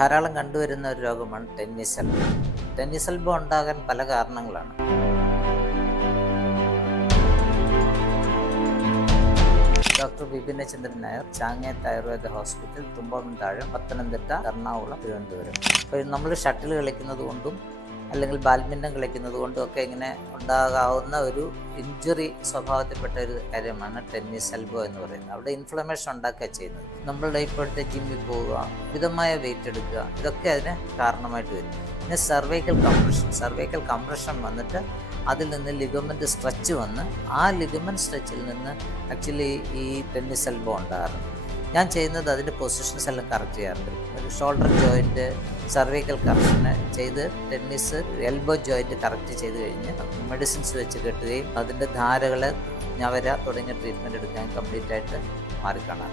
ധാരാളം കണ്ടുവരുന്ന ഒരു രോഗമാണ് ടെന്നീസ് എൽബോ. ടെന്നീസ് എൽബോ ഉണ്ടാകാൻ പല കാരണങ്ങളാണ്. ഡോക്ടർ വിപിൻ ചന്ദ്രൻ നായർ, ചാങ്ങേത്ത് ആയുർവേദ ഹോസ്പിറ്റൽ, തുമ്പമൺതാഴം, പത്തനംതിട്ട, എറണാകുളം, തിരുവനന്തപുരം. അപ്പോൾ നമ്മൾ ഷട്ടിൽ കളിക്കുന്നത് കൊണ്ടും അല്ലെങ്കിൽ ബാഡ്മിൻ്റൺ കളിക്കുന്നത് കൊണ്ടും ഒക്കെ ഇങ്ങനെ ഉണ്ടാകാവുന്ന ഒരു ഇഞ്ചുറി സ്വഭാവത്തിൽപ്പെട്ട ഒരു കാര്യമാണ് ടെന്നീസ് എൽബോ എന്ന് പറയുന്നത്. അവിടെ ഇൻഫ്ലമേഷൻ ഉണ്ടാക്കുക ചെയ്യുന്നത്. നമ്മളുടെ ഇപ്പോഴത്തെ ജിമ്മിൽ പോവുക, മിതമായ വെയിറ്റ് എടുക്കുക, ഇതൊക്കെ അതിന് കാരണമായിട്ട് വരും. പിന്നെ സർവൈക്കൽ കംപ്രഷൻ വന്നിട്ട് അതിൽ നിന്ന് ലിഗമെൻ്റ് സ്ട്രെച്ച് വന്ന് ആ ലിഗമെൻ്റ് സ്ട്രെച്ചിൽ നിന്ന് ആക്ച്വലി ഈ ടെന്നീസ് എൽബോ ഉണ്ടാകാറുണ്ട്. ഞാൻ ചെയ്യുന്നത് അതിൻ്റെ പൊസിഷൻസ് എല്ലാം കറക്റ്റ് ചെയ്യാറുണ്ട്. ഒരു ഷോൾഡർ ജോയിൻറ്റ്, സർവൈക്കൽ കറക്ഷന് ചെയ്ത് ടെന്നീസ് എൽബോ ജോയിൻറ്റ് കറക്റ്റ് ചെയ്ത് കഴിഞ്ഞ് മെഡിസിൻസ് വെച്ച് കെട്ടുകയും അതിൻ്റെ ധാരകൾ, ഞവര തുടങ്ങിയ ട്രീറ്റ്മെൻറ്റ് എടുക്കാൻ കംപ്ലീറ്റ് ആയിട്ട് മാറിക്കാണാം.